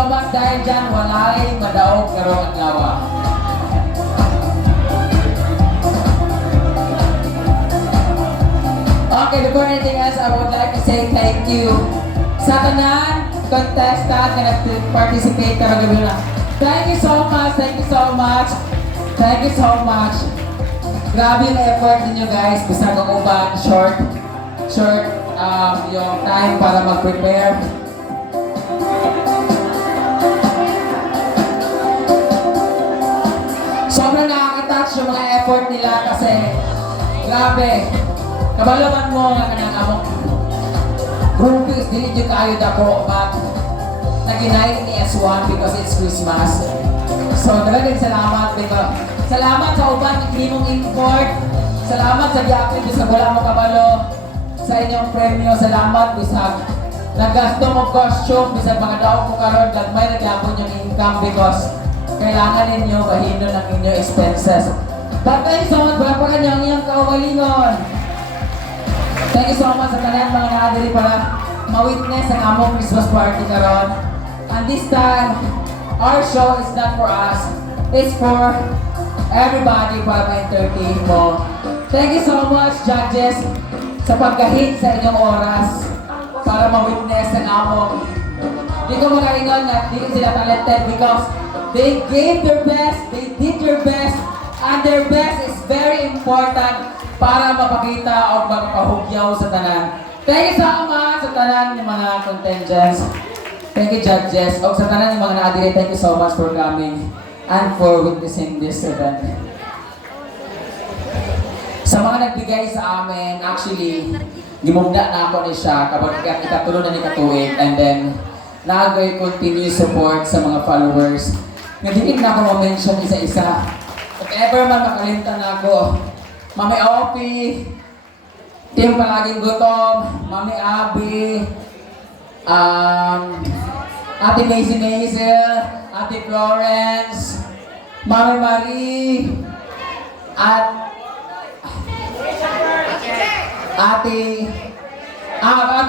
so much dahil dyan walay madaog karong adlaw. Okay, before anything else, I would like to say thank you sa tanan contestant na nag-participate karong gabi na. Thank you so much, thank you so much, thank you so much. Grabe yung effort ninyo guys, bisa kong uban, short yung time para mag-prepare. Sobrang nakaka-touch yung mga effort nila kasi grabe. Kabalaman mo nga kanang among groupies, dili nyo kayo dako, but naginay ni S1 because it's Christmas. So talagang salamat, diba? Salamat sa uban ni mong import. Salamat sa giapit sa wala mo kabalo sa inyong premyo. Salamat bisag naggasto mo costume, bisag mga daog mo karon gagmay na gyapon yung income because kailangan ninyo bahinon ang inyong expenses. But thank you so much, balapakan nyo ang iyong kaugalingon. Thank you so much sa tanan mga nakadiri para ma-witness ang among Christmas party karon. And this time, our show is not for us, it's for everybody para ma-entertain mo. Thank you so much, judges, sa pagkahit sa inyong oras para ma-witness ang among. Di ko makaingon na di sila talented because they gave their best, they did their best, and their best is very important para mapakita o magpahugyaw sa tanan. Thank you so much sa tanan ng mga contingents. Thank you, judges. O sa tanan ng mga nakadiri, thank you so much for coming and for witnessing this event. Sa mga nagbigay sa amin, actually, gimugda na ako ni siya kapag ikatulo na ni Katuig, and then nagay continue support sa mga followers. Ngayon na ako ma-mention isa-isa. If ever man makalimtan na ako, Mami Opi, Team Palaging Gutom, Mami Abby, Ate Maisy Maisel, Ate Florence, Mami Marie, at Ate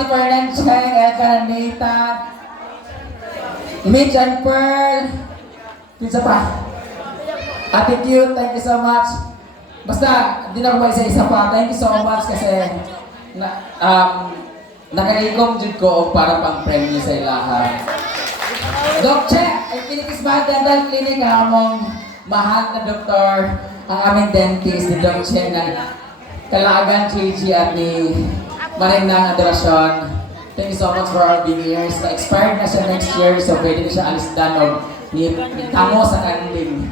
Fernand Cheng, Elka Nathan, Mitch and Pearl, pizza pa. Ate Cute, thank you so much. Basta, hindi na ko ba isa-isa pa. Thank you so much kasi nakalikom jud ko para pang premyo sa ilaha. Doc Che, Infinities Bad Dental Clinic, ang among mahal na doktor, ang aming dentist, ni Doc Che na Kalagan, Chichi at ni Marinang Adorasyon. Thank you so much for our being years. Na-expired na siya next year, so pwede na siya alisdan o ni tango sa kanding.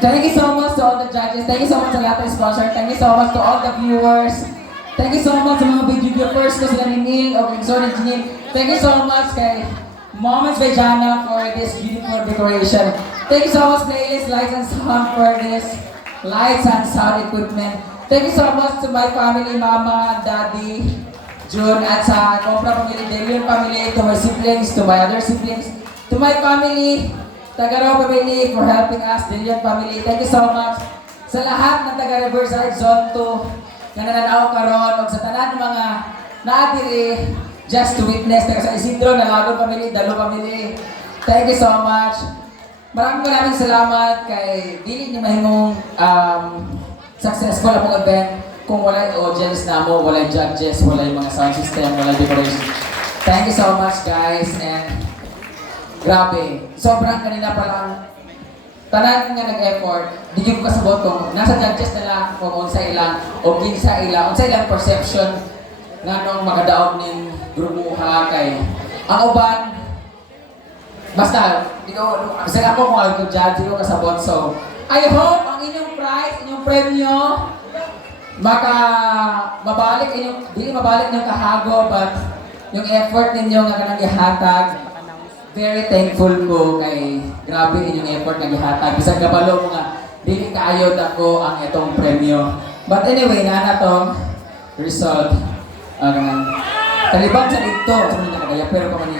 Thank you so much to all the judges. Thank you so much sa lahat ng sponsor. Thank you so much to all the viewers. Thank you so much sa mga videographers ko sila ni Neil o Exor Engineer. Thank you so much kay Moments by Jana for this beautiful decoration. Thank you so much Playlist Lights and Sound for this lights and sound equipment. Thank you so much to my family, Mama, Daddy, June, at sa Compra family, Delion family, to my siblings, to my other siblings, to my family, Tagaraw family for helping us, Delion family. Thank you so much sa lahat ng taga Riverside Zone 2 na nananaw karon o sa tanan ng mga naadiri just to witness taga sa Isidro, Nalagon family, Dalo family. Thank you so much. Maraming salamat kay dili ni mahimong successful ang event kung walay audience na mo, walay judges, walay mga sound system, walay decoration. Thank you so much guys, and grabe, sobrang kanina pa lang tanan nga nag-effort, di ko kasabot kung nasa judges na lang kung unsa ilang o kinsa ilang, unsa ilang perception nga nung makadaog ning grupuha kay ang uban basta, di ko, kasi ako kung ako judge, di ko kasabot. So, I hope ang inyong prize, inyong premyo mabalik inyong, di mabalik ng kahago, but yung effort ninyo nga kanang gihatag, very thankful ko kay grabe inyong effort nga gihatag. Bisag kabalo mo nga dili kaayo ako ang itong premyo. But anyway, na tong result. Talibang sa dito, sa mga nakagaya, pero pa man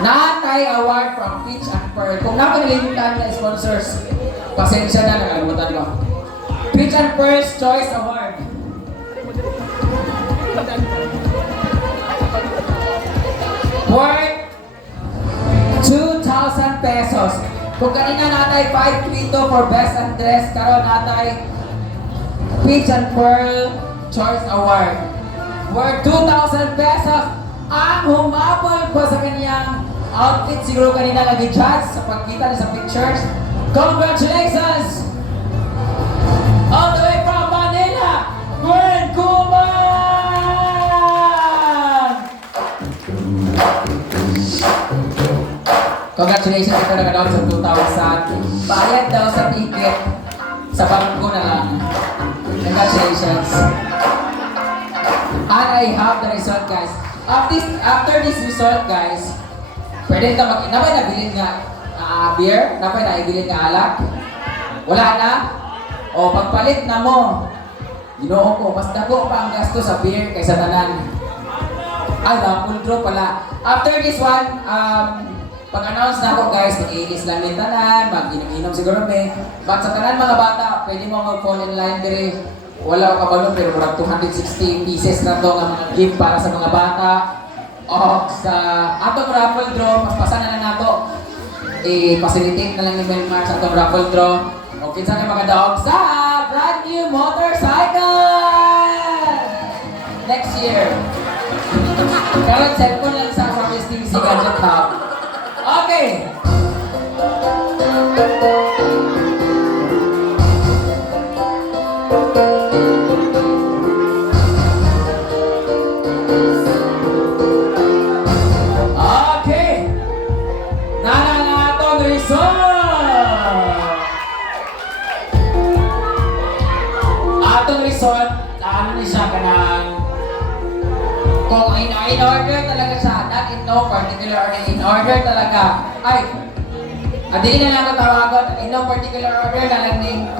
Nakay award from Peach and Pearl. Kung napanilimutan na sponsors, pasensya na, nakalimutan ko. Peach and Pearl's Choice Award. Worth 10,000 pesos. Kung kanina natay 5 Quito for Best and Dress, karon natay Peach and Pearl Choice Award. Worth 2,000 pesos. Ang humabol po sa kanyang outfit, siguro kanina lagi judge sa pagkita niya sa pictures. Congratulations! All the way from Manila, Gwen Kuman! Congratulations, ito na daw sa 2,000. Bayad daw sa ticket. Sa bangko na lang. Congratulations. And I have the result, guys. After this result, guys, pwede ka napay nabilin nga beer? Napay naibilin nga alak? Wala na? O pagpalit na mo. Ginoo ko, mas dako pa ang gasto sa beer kaysa tanan. Ay, full draw pala. After this one, pag-announce na ako, guys, mag-iinis lang yung tanan, mag-inom-inom siguro may. But sa tanan mga bata, pwede mo mag-fall in line dire. Wala ko kabalo, pero murag 260 pieces na to nga mga gift para sa mga bata. O sa atong raffle draw, paspasan na lang nato. I-facilitate na lang ni Melmar sa atong raffle draw. O kinsa na mga daog sa brand new motorcycle! Next year. Karon cellphone lang sa Service TVC Gadget Hub. Okay. Okay. Nanangatong resort. Atong resort, ano ni siya kanang kung in order talaga siya, not in no particular order, in order talaga. Ay, hindi na lang ito tawagon, in no particular order na lang ng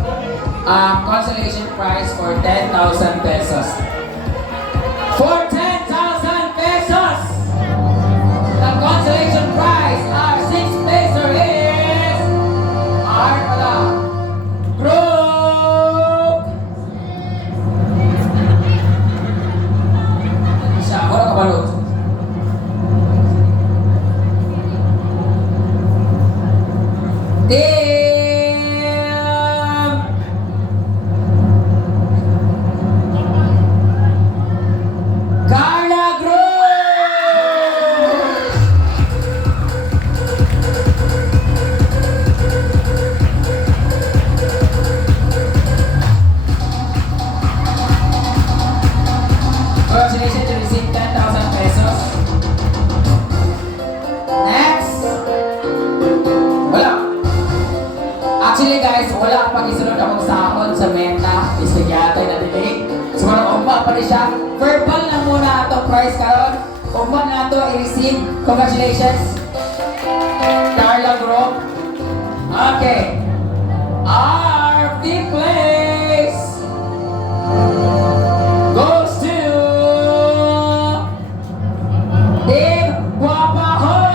consolation prize for 10,000 pesos. For 10,000 pesos! The consolation prize, our 6th placer is our group! Siya, wala ka balot. Team Carla Cruz! Congratulations to receive 10,000 pesos. Next! Wala. Actually guys, wala pag isunod akong sahod sa meta. Isigyatay na delay. Siguro umba pa rin siya. Verbal lang muna itong prize karon. Umba na ito i-receive. Congratulations. Carla Group. Okay. Our fifth place goes to Team Guapahos.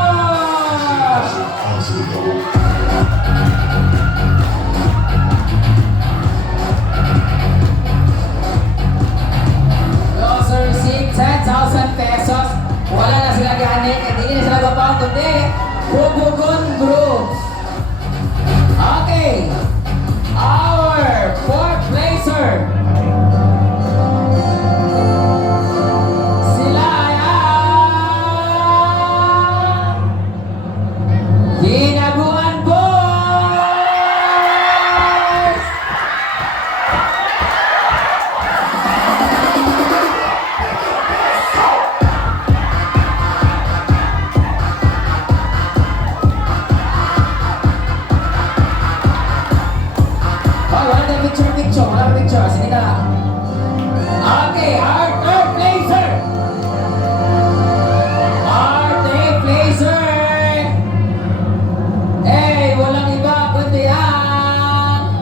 We also received 10,000 pesos. Wala na sila gani, hindi na sila babaw, kundi Bubugon Group. Okay. Our fourth placer. Sila ay ang Hinaguan Boys! Wala na picture. Wala na picture. Sige na. Okay, our third placer. Our third placer. Eh, walang iba kundi ang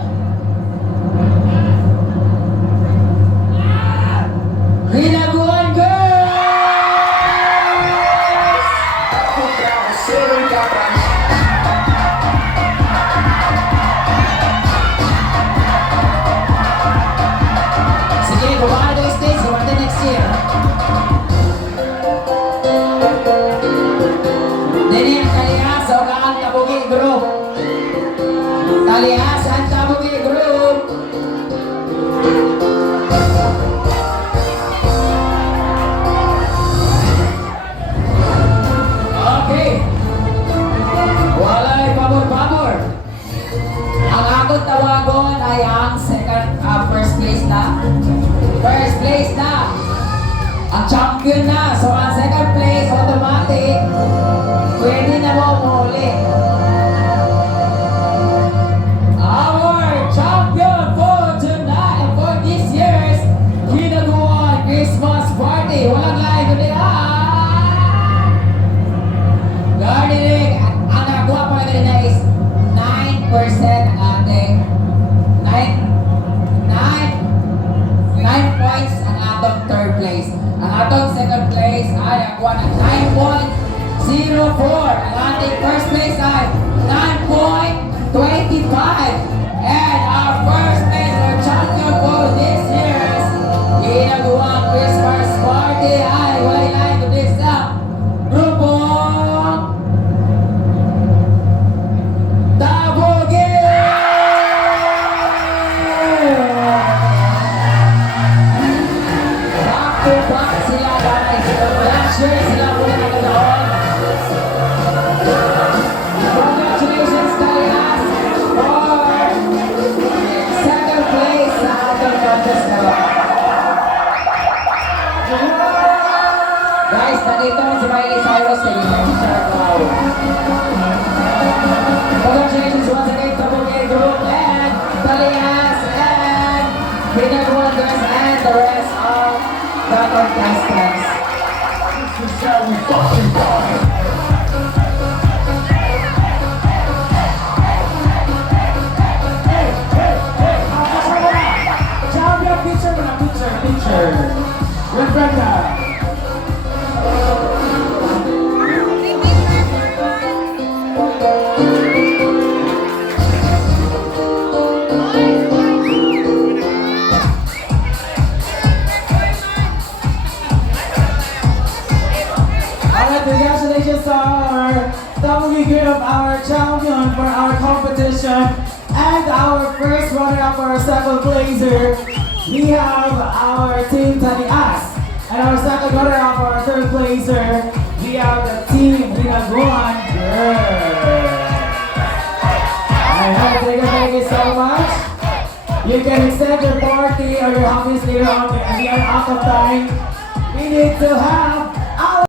Hinaguan Girls! Sige, kumakain ng stage. Kumakain next year. Talias and Tabugi Group. Okay. Walay pabor-pabor. Ang akong tawagon ay ang first place na. First place na. Ang champion na. So ang second place, automatic. Pwede na mo muli. Our champion for tonight and for this year's Kinaguan Christmas Party. Walang lain kundi gardening. Ang nakuha pala kanina is 9% ang ating 9 points ang atong third place. Ang atong second place ay nakuha ng 9.04. Ang ating first place ay 9.25. And our first place or champion for this year's Kinaguan Christmas Party ay walay lain kundi sa grupong Tabugi! Back to back sila guys. Last year sila muna nagkataon. Congratulations Talias for second place sa ating contest na ba. Guys, nandito si Miley Cyrus kay Richard Lau. Congratulations once again to Tabugi Group and Talias and Kinaguan Girls and the rest of the contestants. Champion picture. Reflector. Congratulations to our Tabugi Group, our champion for our competition, and our first runner-up for our second placer. We have our team Talias, and our second runner-up for our third placer. We have the team Kinaguan Girls. Alright, thank you so much. You can extend your party or your hobbies later on, and we are out of time. We need to have our